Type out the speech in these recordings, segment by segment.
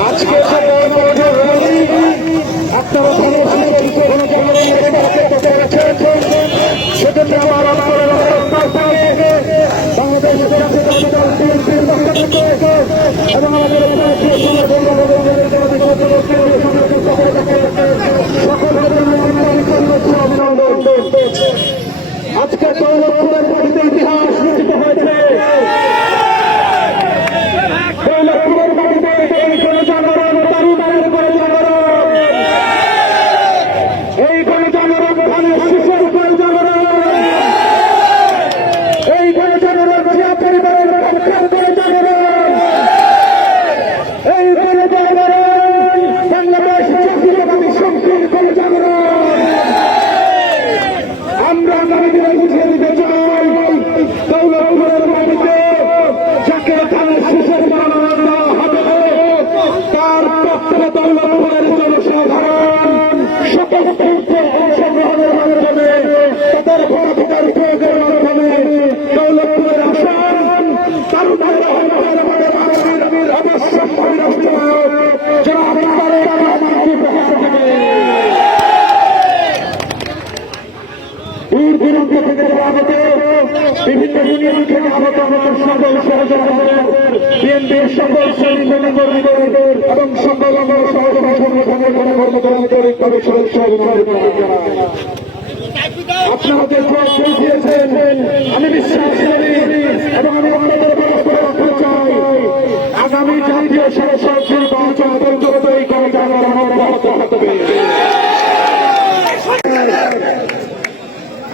আজকে আমরা আগামী দিনে দূর দূরান্ত থেকে আগত বিভিন্ন ইউনিয়ন থেকে আগত আমাদের সকল বিএনপির সকল শ্রেণি কর্মীদের এবং সকল আপনাদের ভোট দিয়েছেন, আমি বিশ্বাস করি এবং আমি আপনাদের বক্তব্য রাখতে চাই আগামী জাতীয় সংসদ নির্বাচন পর্যন্ত এই কমিটি আমার অব্যাহত থাকবে আগামী দিনের নির্বাচনে সারা বাংলাদেশে সংগ্রামের করতে হবে আমাদের দলের বিএনপির ভারপ্রাপ্ত চেয়ারম্যান জনাব তারেক রহমান তিরিশ দফার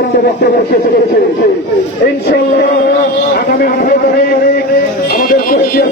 বক্তব্য শেষ আমাদের কুষ্টিয়া